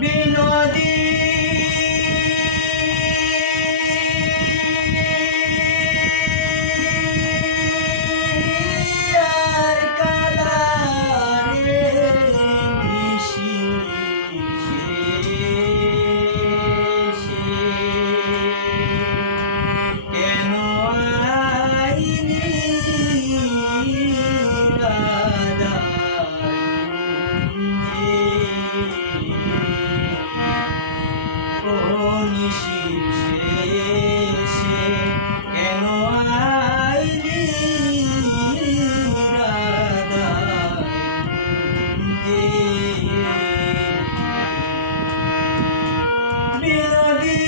বিনোদী আর কালারে নিশি কেন আইনি কেন আইলি বিনোদী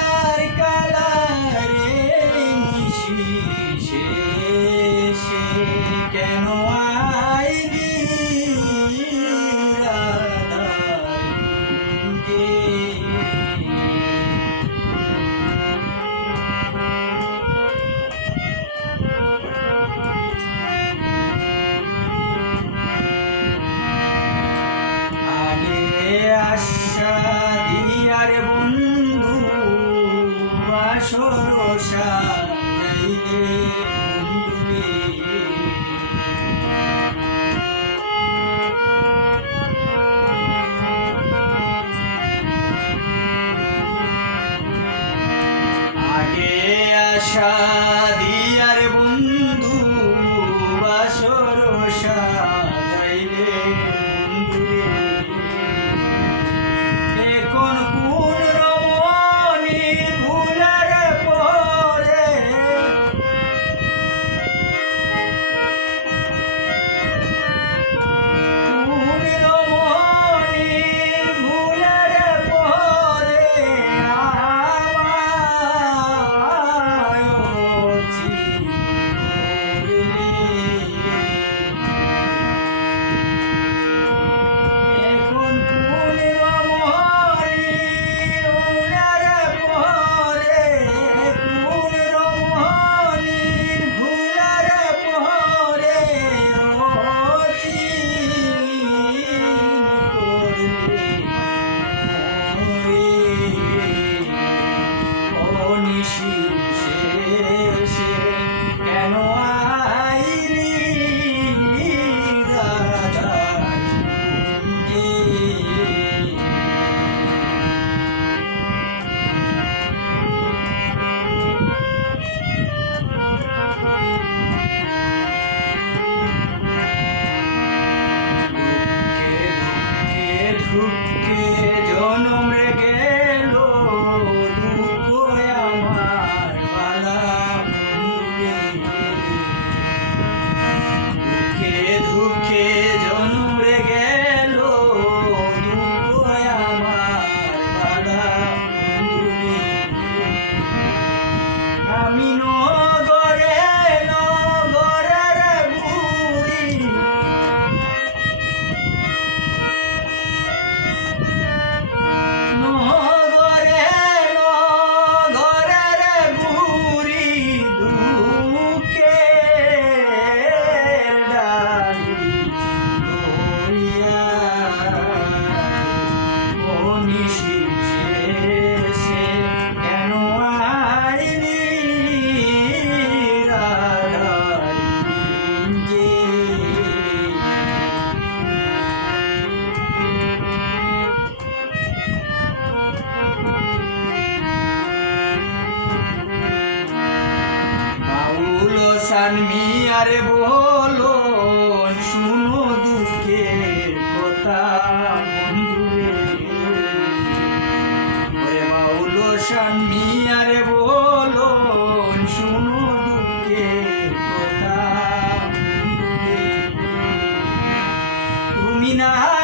আর কালারে নিশি শেষে কেন আইলি আশা দিয়ার বন্ধু বাসর সাজাইলে আগে আশা দিয়ার বন্ধু বাসর সাজাইলে জনমে গেল দুঃখ আমার পালা দুঃখে দুঃখে জনমে গেল দুঃখ আমার পালা আমি নগরে নগরের বুড়ি মিয়ারে বলো শুনো দুঃখের কথা বন্ধুরে বাউল শান মিয়ারে বলো শুনো দুঃখের কথা তুমি না